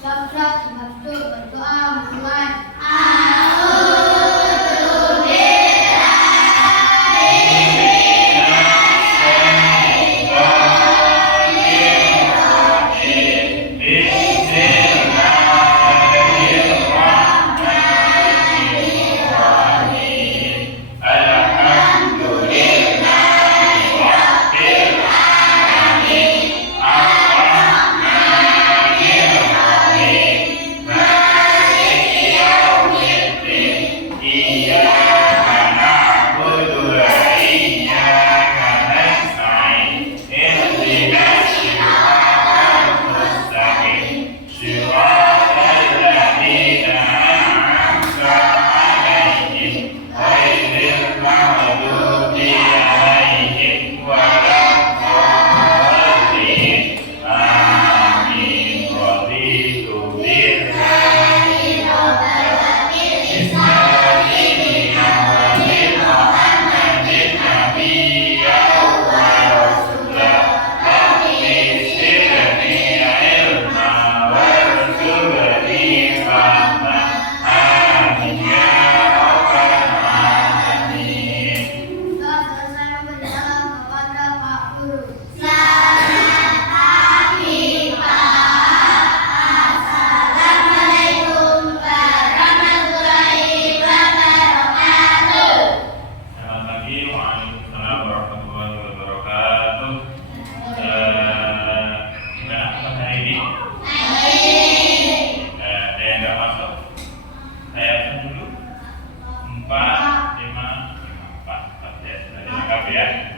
Siap-siap, betul, berdoa, mulai.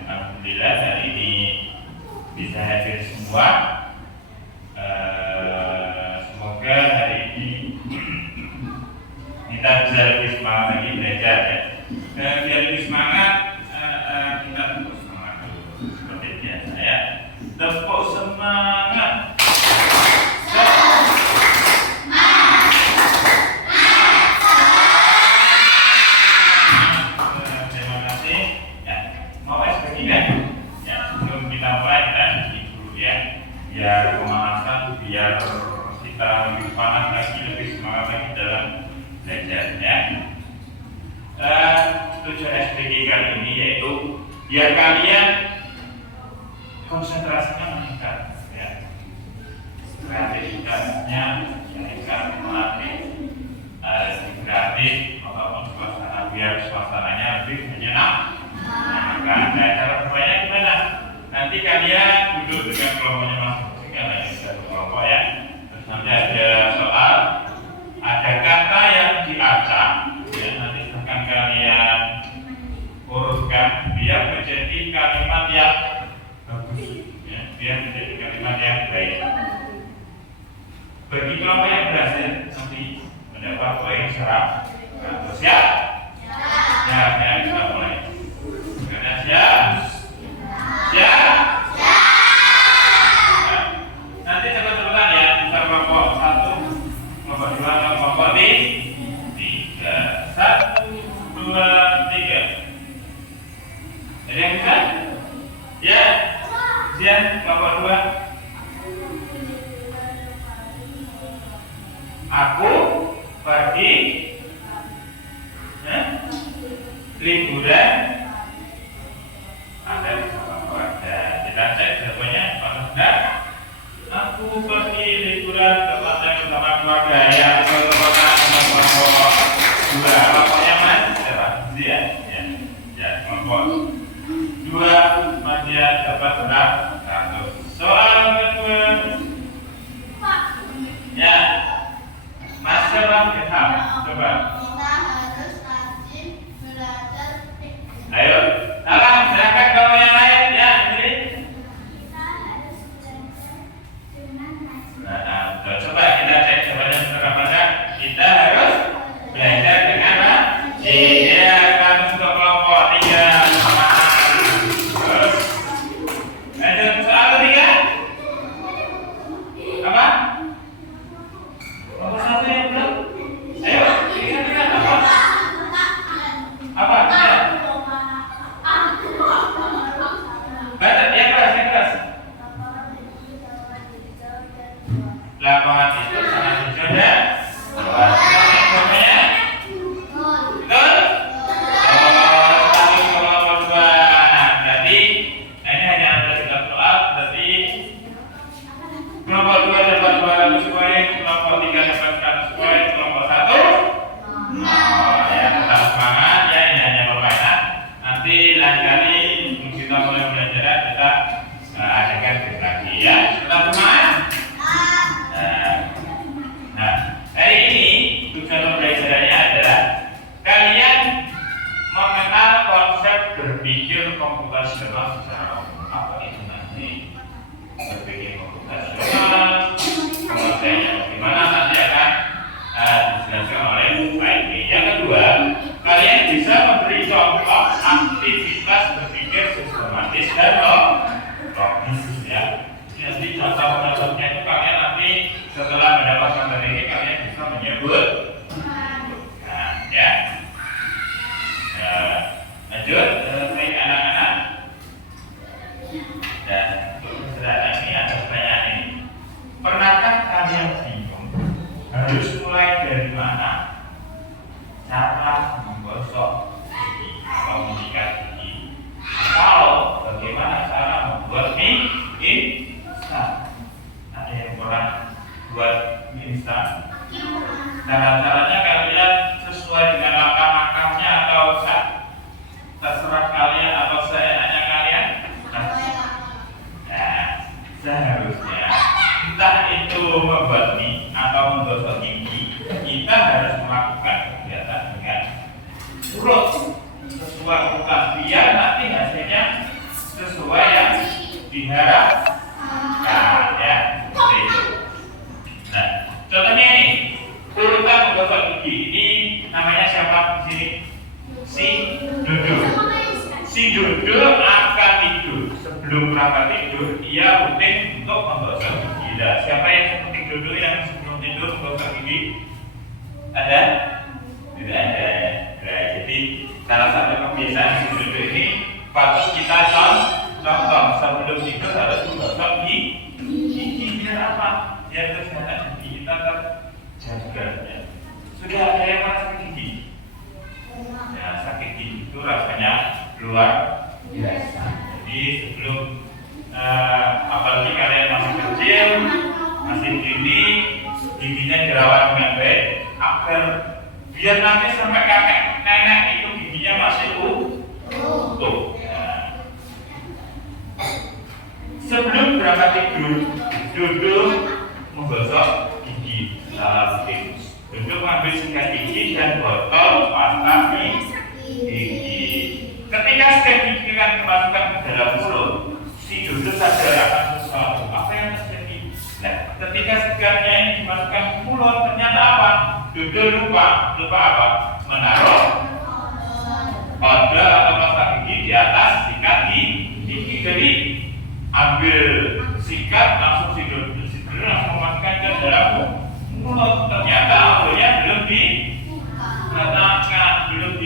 Alhamdulillah hari ini bisa hadir semua. Semoga hari ini kita bisa lebih semangat lagi belajar ya. Biar lebih semangat, kita tepuk semangat dulu seperti biasa ya. Tepuk semangat. Biar pemanasan, biar kita lebih panas lagi, lebih semangat lagi dalam belajarnya. Tujuan SPG kali ini yaitu biar kalian konsentrasinya meningkat, ya. Kreativitasnya meningkat, melatih kreatif, ataupun suasana biar suasananya lebih menyenangkan. Nah, cara bermainnya gimana? Nanti kalian duduk dengan kelompoknya masing-masing, kalian bisa berkelompok ya. Terus nanti ada soal, ada kata yang diacak, ya. Nanti akan kalian urutkan biar menjadi kalimat yang bagus, ya. Biar menjadi kalimat yang baik. Bagi kelompok yang berhasil nanti mendapat poin 100. Siap? Ya, kita mulai. Karena siap. Ya. Nanti cepat-cepatan ya, bisa kelompok 1, kelompok 2, kelompok 3. 1, 2, 3. Ada yang bisa? Ya. Siap, kelompok 2. Aku pergi liburan. Ada di keluarga. Kita cek jawabannya apakah benar. Aku pergi liburan ke pantai bersama keluarga. Ya, kelompok 2. Kelompoknya Mas Dia. Ya, kelompok 2 Madia dapat benar 100. Soal kedua. Ya, Mas Ilham, coba. Kita harus rajin belajar. Ayo, salam, silakan kalau yang lain ya, ini. Coba kita cek jawabannya seberapa banyak. Kita harus belajar dengan apa? Iya, kan untuk kelompok 3. Terus, ada soal ketiga? Apa? Kelompok 1 yang belum? Ayo, tiga apa? Apa? Ya. Baca, yang keras. Lapangan itu sangat bisa menyebut. Nah, ya. Lanjut, baik anak-anak. Dan sekarang ini ada pertanyaan ini. Pernahkah kalian bingung harus mulai dari mana cara menggosok gigi atau menyikat gigi? Atau bagaimana cara membuat mie instan? Ada yang pernah buat mie instan? Cara-caranya kalian sesuai dengan langkah-langkahnya atau terserah kalian atau seenaknya kalian? Nah, seharusnya entah itu membuat mie atau menggosok gigi, kita harus melakukan kegiatan dengan urut sesuai urutan biar nanti hasilnya sesuai yang diharapkan, ya, seperti itu. Nah, contohnya ini urutan menggosok gigi ini namanya siapa di sini? Si Duduk. Si Duduk akan tidur. Sebelum berangkat tidur, ia rutin untuk menggosok gigi. Nah, siapa yang seperti Duduk yang sebelum tidur menggosok gigi? Ada? Tidak ada. Nah, jadi salah satu kebiasaan si Duduk ini patut kita contoh sebelum tidur harus menggosok gigi. Biar apa? Biar kesehatan gigi kita terjaga. Ya. Sudah ada yang sakit gigi? Ya, sakit gigi itu rasanya luar biasa. Jadi sebelum apalagi kalian masih kecil, masih dini, giginya dirawat dengan baik agar biar nanti sampai kakek nenek itu giginya masih utuh. Ya. Sebelum berangkat tidur, Duduk menggosok gigi dalam tidur. Duduk mengambil sikat gigi dan botol pasta gigi. Ketika sikat gigi akan dimasukkan ke dalam mulut, si Duduk sadar akan sesuatu. Apa yang terjadi? Nah, ketika sikatnya ini dimasukkan ke mulut, ternyata apa? Duduk lupa apa? Menaruh odol atau pasta gigi di atas sikat gigi. Jadi ambil sikat langsung si Duduk langsung memasukkan ke dalam mulut. Ternyata odolnya belum diratakan, belum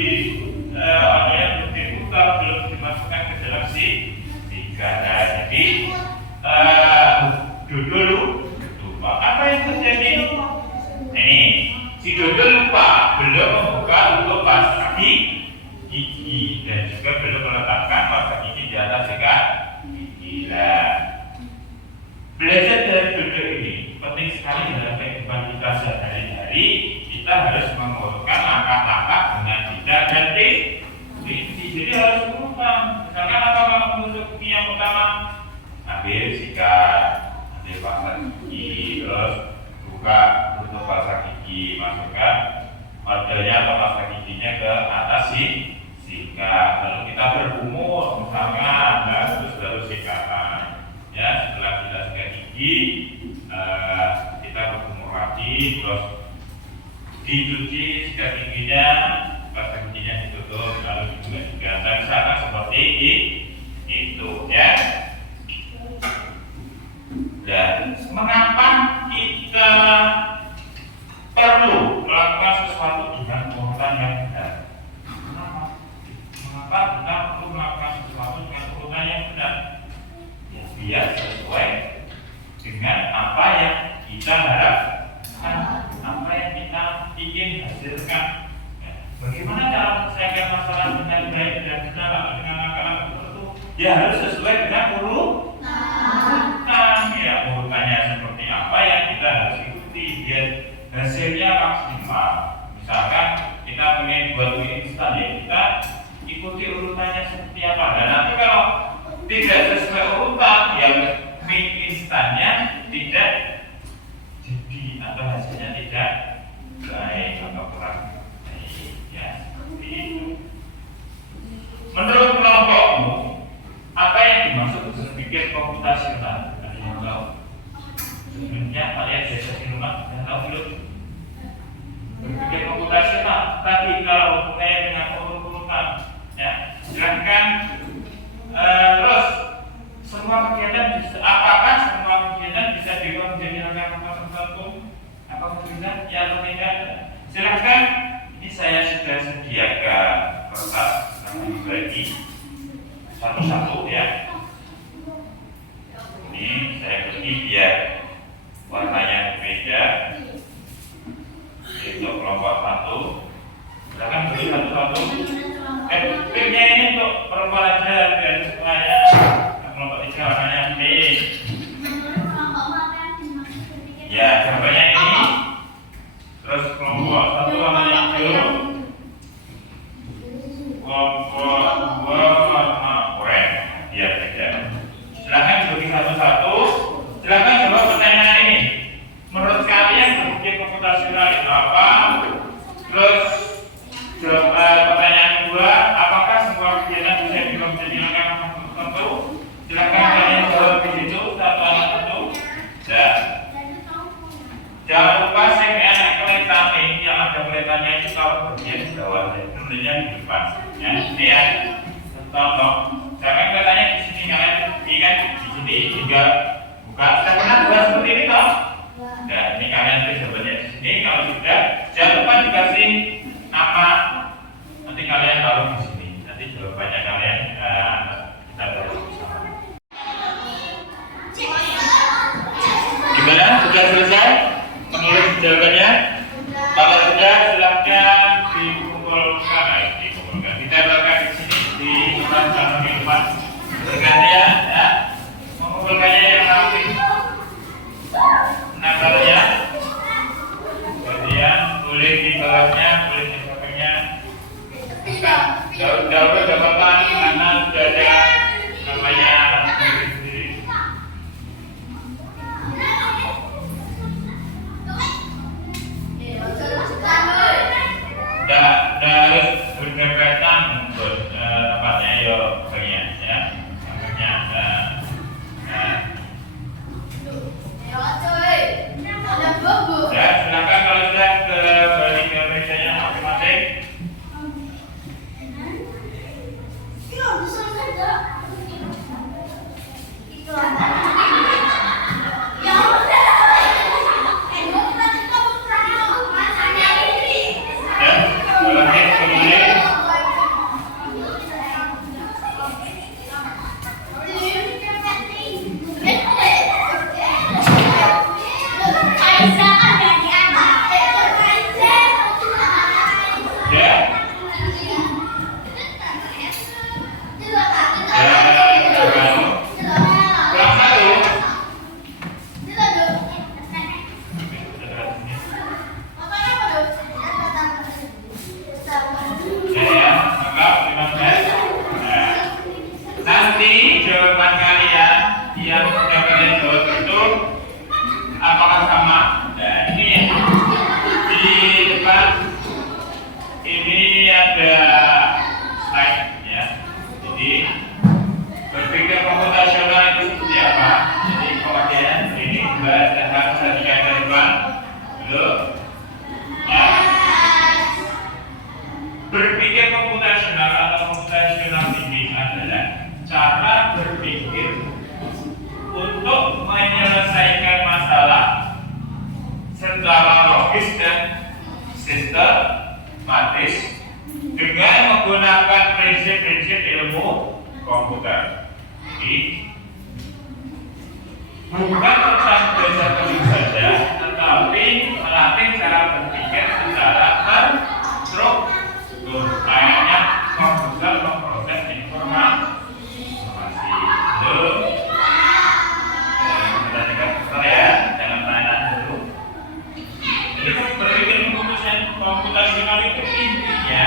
dibuka, belum dimasukkan ke dalam sikat. Nah, jadi Duduk lupa. Apa yang terjadi? Ini si Duduk lupa belum membuka untuk pasta gigi dan juga belum meletakkan pasta gigi di atas sikat gigi. Nah, belajar dari Duduk ini penting sekali dalam kehidupan kita sehari-hari. Kita harus mengurutkan langkah-langkah dengan tidak dan rinci. Jadi harus urutan. Misalkan apa kalau menusuk gigi yang utama? Ambil sikat, ambil pasta gigi, terus buka tutup pasta gigi, masukkan odolnya atau pasta giginya ke atas sikat. Lalu kita berumur, misalkan, terus baru sikatan. Ya, setelah kita sikat gigi, kita berumur lagi, terus dicuci sikat giginya, pasta giginya ditutup, lalu juga digantung sana seperti itu, ya. Dan mengapa kita perlu melakukan sesuatu dengan urutan yang benar? Mengapa kita perlu melakukan sesuatu dengan urutan yang benar? Ya, biar sesuai dengan apa yang kita harapkan, apa yang kita ingin hasilkan. Ya, bagaimana cara menyelesaikan masalah dengan baik dan benar dengan langkah-langkah tertentu? Ya harus sesuai dengan urutan. Ya, urutannya seperti apa yang kita harus ikuti biar hasilnya maksimal. Misalkan kita ingin buat mie instan, ya kita ikuti urutannya seperti apa. Dan nanti kalau tidak sesuai urutan, yang mie instannya tidak jadi atau hasilnya tidak baik atau kurang baik, ya seperti itu. Menurut kelompokmu, apa yang dimaksud berpikir komputasional? Ada yang tahu? Sebenarnya kalian biasa di rumah sudah tahu belum? Berpikir komputasional tadi kalau hubungannya dengan urutan, ya silahkan. Terus semua kegiatan bisa, apakah semua kegiatan bisa diubah menjadi langkah tertentu? Apa Alhamdulillah, ya Alhamdulillah. Silahkan, ini saya sudah sediakan kertas yang dibagi satu-satu ya. Ini saya bagi biar warnanya berbeda. Untuk kelompok satu, silahkan beri satu-satu. Pilihnya ini untuk perempuan aja biar semuanya. Kelompok tiga warnanya pink. Ya, gambarnya ini. Terus kelompok satu warnanya hijau. Kelompok dua warna oranye. Biar beda. Silahkan beri satu-satu. Silahkan jawab pertanyaan ini. Menurut kalian berpikir komputasional itu apa? Terus pertanyaan kedua, apakah semua kegiatan bisa dilakukan tertentu? Silakan kalian jawab di situ satu satu. Dan jangan lupa saya anak kereta ini yang ada keretanya itu kalau bagian di bawah, tentunya di depan. Ya, ini ya. Contoh, jangan keretanya di sini kalian ini kan di sini tinggal buka. Sudah pernah buat seperti ini toh? Nah, ini kalian tulis jawabannya di sini. Kalau sudah, jangan lupa dikasih nama. Nanti kalian taruh di sini. Nanti jawabannya kalian kita taruh bersama. Gimana? Sudah selesai menulis jawabannya? Kalau sudah, silahkan dikumpulkan. Kita bakal di sini di tempat bergantian ya. Mengumpulkannya yang rapi. Nakalnya, kemudian tulis di bawahnya, tulis di belakangnya. Jauh-jauh jabatan karena sudah ada namanya sendiri. Dah harus berdekatan untuk tempatnya ya, bagian ya, tempatnya. Ya, silakan kalau sudah kembali ke mejanya masing-masing. Nanti jawaban kalian yang sudah kalian jawab itu apakah sama? Nah, ini di depan ini ada slide ya. Jadi berpikir komputasional itu seperti apa? Jadi pengertiannya ini bahas tentang statika depan dulu. Ya. Berpikir komputasional atau computational thinking adalah cara berpikir untuk menyelesaikan masalah secara logis dan sistematis dengan menggunakan prinsip-prinsip ilmu komputer. Jadi bukan tentang belajar coding saja, tetapi melatih cara berpikir secara terstruktur. Kayaknya komputer memproses informasi. Belum? Kita dengar ya, jangan tanya dulu. Jadi berpikir komputasional itu intinya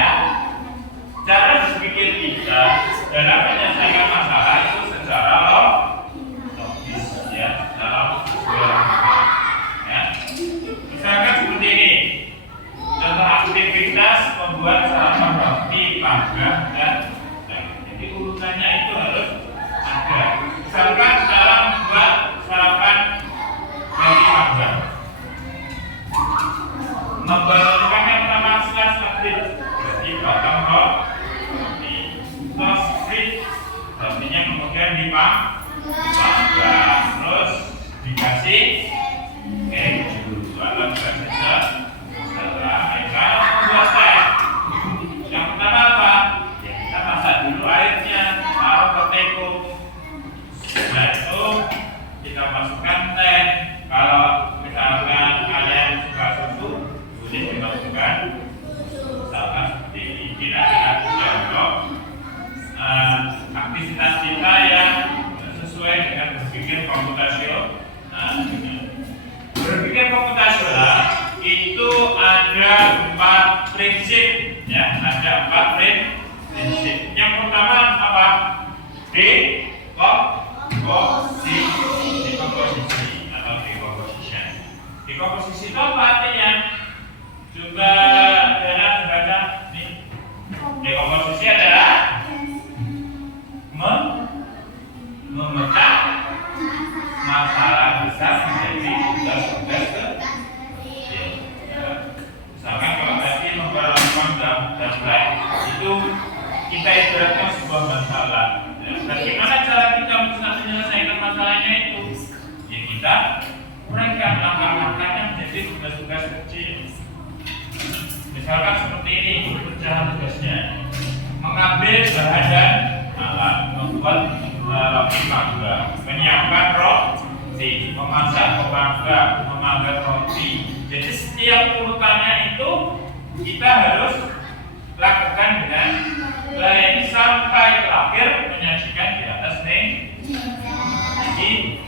cara berpikir kita dalam menyelesaikan masalah itu secara logis ya, secara ya. Misalkan seperti ini, contoh aktivitas membuat sarapan roti, panggang dan jadi urutannya itu harus ada. Misalkan cara membuat sarapan roti panggang, membuat yang pertama selas aktif, berarti potong roti, tos split, rotinya kemudian dipanggang, terus dikasih keju, prinsip, ya. Ada 4 prinsip. Yang pertama apa? Dekomposisi atau decomposition. Dekomposisi itu apa artinya? Coba Dana baca nih. Dekomposisi adalah memecah masalah besar menjadi tugas-tugas kecil. Misalkan kalau tadi memperlakukan dampak itu kita ibaratkan sebuah masalah. Bagaimana cara kita menyelesaikan masalahnya itu? Ya kita uraikan langkah-langkahnya menjadi tugas-tugas kecil. Misalkan seperti ini pecahan tugasnya: mengambil bahan dan alat, membuat roti panggang, menyiapkan roti, memasak pemanggang, memanggang roti. Jadi setiap urutannya itu kita harus lakukan dengan layani sampai terakhir menyajikan di atas Jadi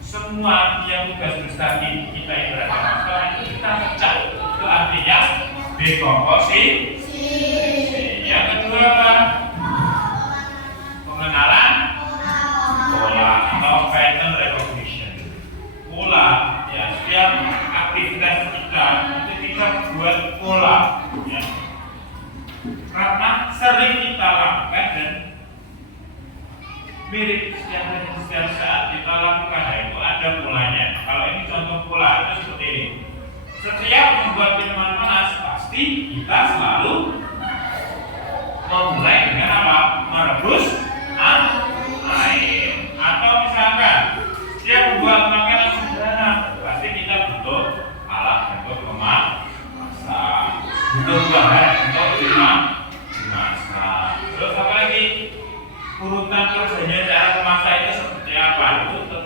semua yang tugas besar kita ibaratkan masalah itu kita pecah. Itu artinya dekomposisi. Yang kedua apa? Pengenalan pola atau pattern recognition. Pola, ya, setiap aktivitas kita itu kita buat pola, ya. Karena sering kita lakukan dan mirip setiap saat kita lakukan, itu ada polanya. Kalau ini contoh pola itu seperti ini. Setiap membuat minuman panas pasti kita selalu memulai dengan apa? Merebus air. Atau misalkan setiap membuat makanan sederhana pasti kita butuh alat untuk memasak, butuh bahan untuk dimasak. Terus apa lagi? Urutan kerjanya cara memasak itu seperti apa? Itu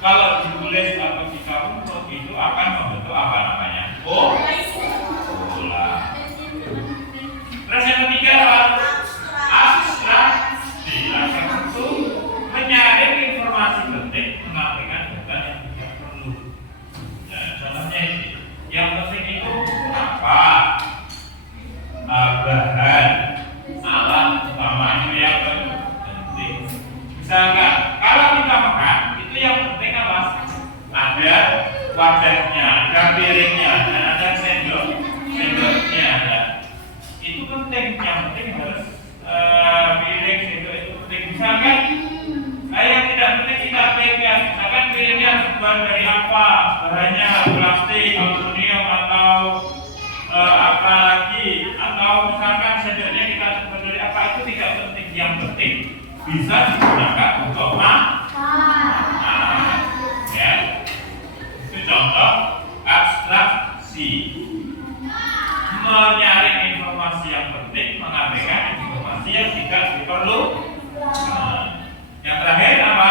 kalau ditulis atau dikaruntut itu akan membentuk apa namanya? Pola. Terus yang ketiga apa? Abstraksi. Itu menyaring informasi penting, mengabaikan data yang tidak perlu. Nah, contohnya ini. Yang penting itu apa? Bahan, alat utamanya yang penting. Misalkan kalau kita makan, itu yang penting apa? Ada wadahnya, ada piringnya, dan ada sendoknya. Ya. Itu penting. Yang penting harus piring, sendok itu penting. Misalkan yang tidak penting kita pegang. Misalkan piringnya terbuat dari apa? Bahannya plastik, aluminium atau apa lagi? Atau misalkan sendoknya kita terbuat dari apa? Itu tidak penting. Yang penting bisa digunakan untuk ya. Itu contoh abstraksi. Menyaring informasi yang penting, mengabaikan informasi yang tidak diperlukan. Yang terakhir apa?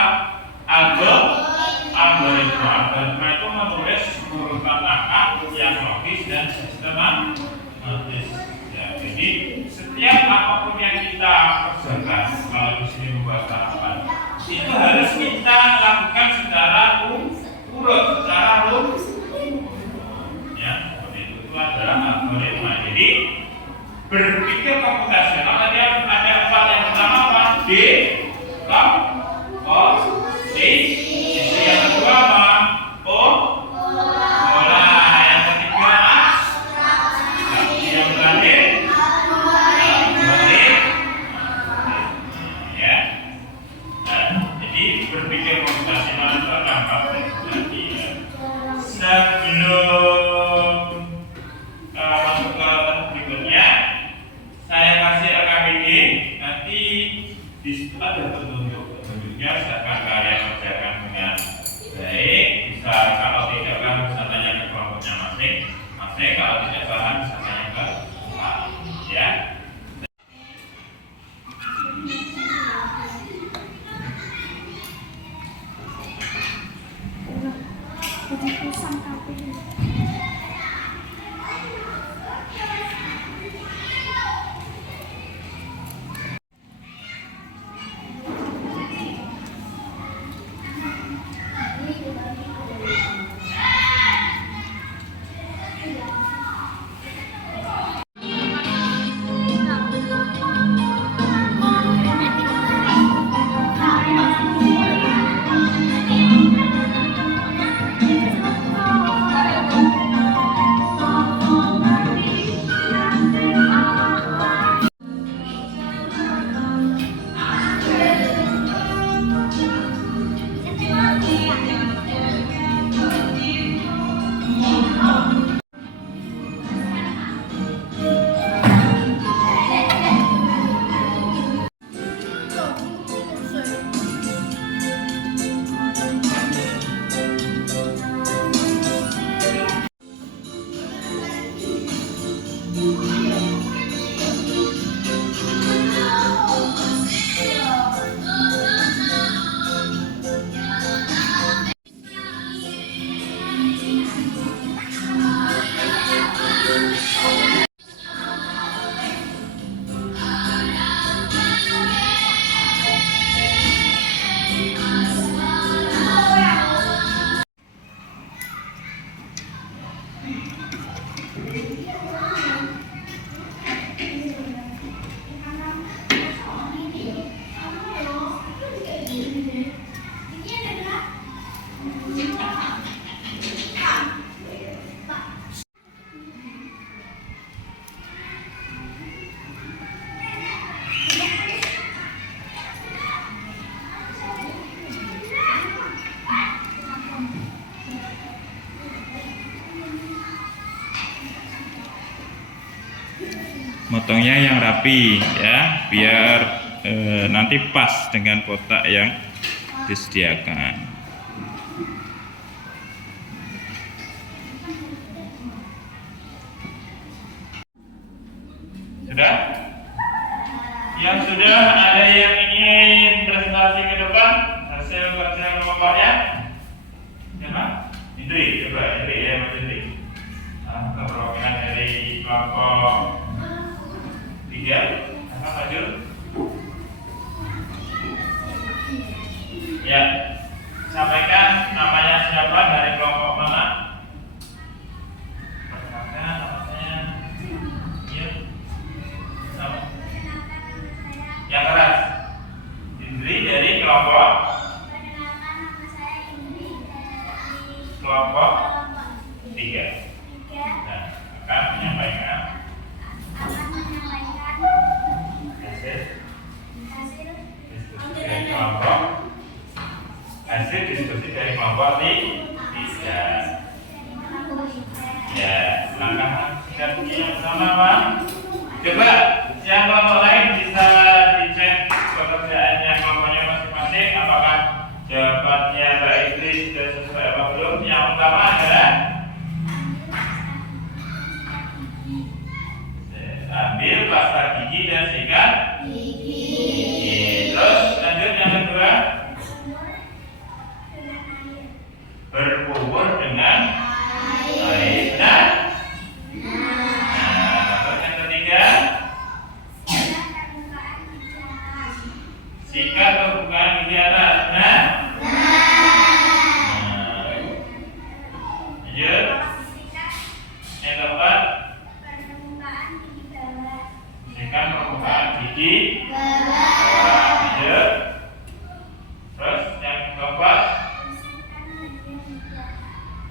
Algoritma. Algoritma itu menulis urutan langkah yang logis dan sistematis. Ya, jadi setiap apapun yang kita kerjakan, kalau di sini membuat sarapan, itu harus kita lakukan secara urut, secara ya, seperti itu adalah algoritma. Jadi berpikir komputasional ada 4 yang pertama apa? Dekomposisi. Yang kedua apa? Pola. Yang ketiga abstraksi. Yang terakhir ya. Jadi berpikir komputasional itu ada 4 tadi. Sebelum masuk ke berikutnya, saya kasih RKPD. Nanti di situ ada petunjuknya. Silakan kalian kerjakan dengan baik. Bisa kalau tidak paham bisa tanya ke kelompoknya masing-masing. Kalau tidak paham bisa tanya ke ya. Motongnya yang rapi ya, biar nanti pas dengan kotak yang disediakan. Sudah? Yang sudah, ada yang ingin presentasi ke depan hasil kerja kelompoknya? Siapa? Indri, coba Indri ya, Mas Indri. Keperwakilan dari kelompok 3, apa maju? Ya, sampaikan namanya siapa, dari kelompok mana? Perkenalkan namanya. Iya. Sama. Yang keras. Indri dari kelompok. Kelompok 3. Nah, akan menyampaikan hasil diskusi dari kelompok 3. Ya, langkah strategi yang sama, Pak. Coba yang kelompok lain bisa dicek pekerjaannya kelompoknya masing-masing, apakah jawabannya Mbak Indri sudah sesuai apa belum. Yang pertama adalah ambil pasta gigi dan sikat gigi. Terus lanjut yang kedua, berkumur dengan air. Nah, terus yang ketiga, sikat permukaan gigi atas. Nah, lanjut yang keempat, sikat permukaan gigi bawah. Lanjut. Terus yang keempat,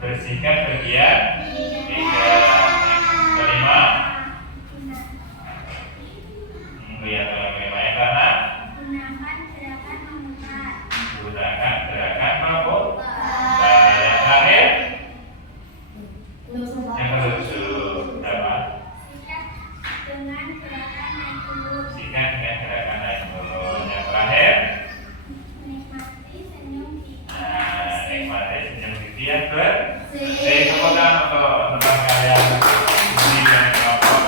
bersihkan bagian 3. Kelima, lihat yang kanan, gunakan gerakan membuka. Yang terakhir, yang ketujuh, dapat sikat dengan gerakan naik turun. Yang terakhir, nikmati senyum gigi yang bersih. Kemudian untuk teman kalian di kelompok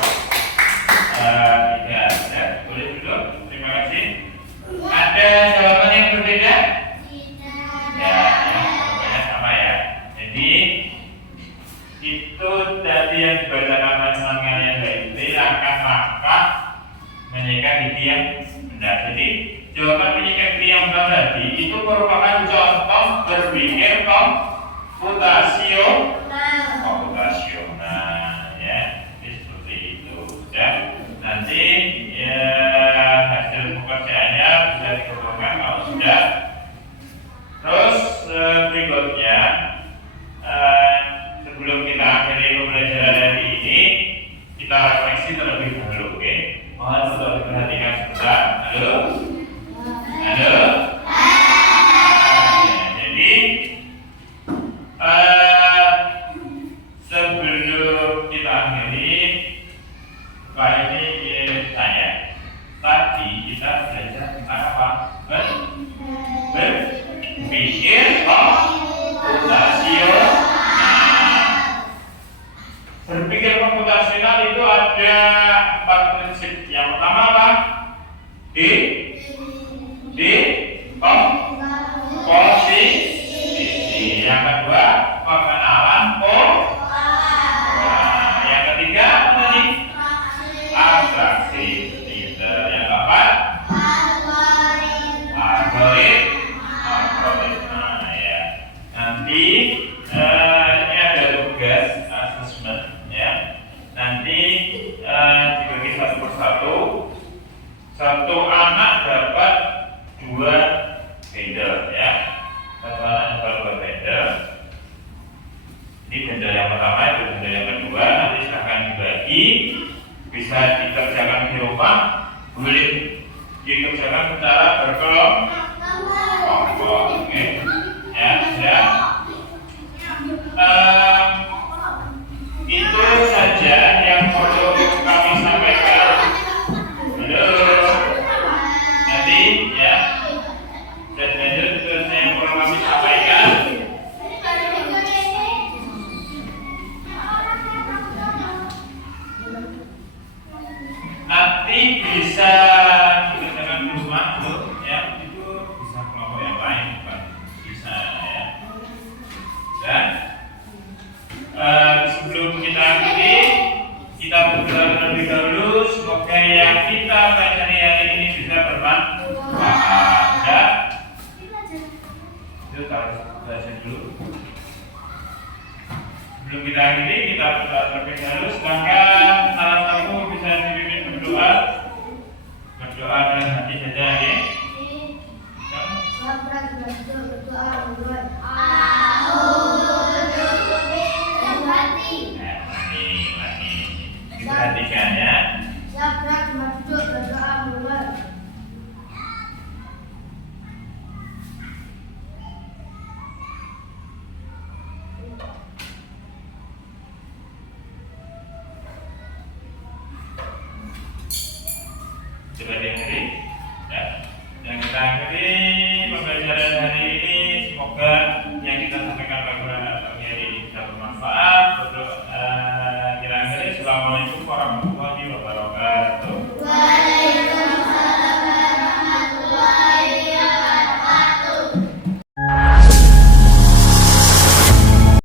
3, ya, boleh duduk. Terima kasih. Ada jawaban yang berbeda? Ya, jawabannya sama ya. Jadi itu tadi yang dibacakan teman kalian dari langkah-langkah menyikat gigi yang benar. Jadi jawaban menyikat gigi yang benar tadi itu merupakan contoh berpikir komputasional, ya. Jadi seperti itu. Ya. Nanti ya hasil pekerjaannya bisa dikumpulkan kalau sudah. Terus berikutnya, sebelum kita akhiri pembelajaran hari ini, kita refleksi terlebih dahulu. Oke? Mohon untuk diperhatikan sebentar. Halo? Halo? Jadi sebelum kita akhiri, Pak ini tanya. Tadi kita belajar tentang apa? Berpikir komputasional. Berpikir komputasional itu ada 4 prinsip. Yang pertama apa? Posisi. Yang kedua, pengenalan pola. Yang ketiga, apa tadi? Abstraksi. Yang keempat, algoritma. Ya. Nanti ini ada tugas asesmen Satu anak dapat 2 bendel ya. Satu anak dapat 2 bendel. Ini bendel yang pertama, itu bendel yang kedua. Nanti silahkan dibagi. Bisa dikerjakan di rumah, boleh dikerjakan secara berkelompok. Oke. Ya, ya. Itu saja yang perlu kami sampaikan. Halo. Nanti ya. Dan lanjut itu yang perlu kami sampaikan. Nanti bisa dikerjakan di rumah, ya. Itu bisa kelompok yang lain, bukan bisa ya. Dan sebelum kita akhiri, kita berdoa terlebih dahulu. Semoga yang kita pelajari hari ini bisa bermanfaat. Ya. Itu harus belajar dulu. Sebelum kita akhiri, kita berdoa terlebih dahulu. Sedangkan salah satu bisa dipimpin berdoa. Berdoa dalam hati saja, ya. Perhatikan ya. Siapa yang berdoa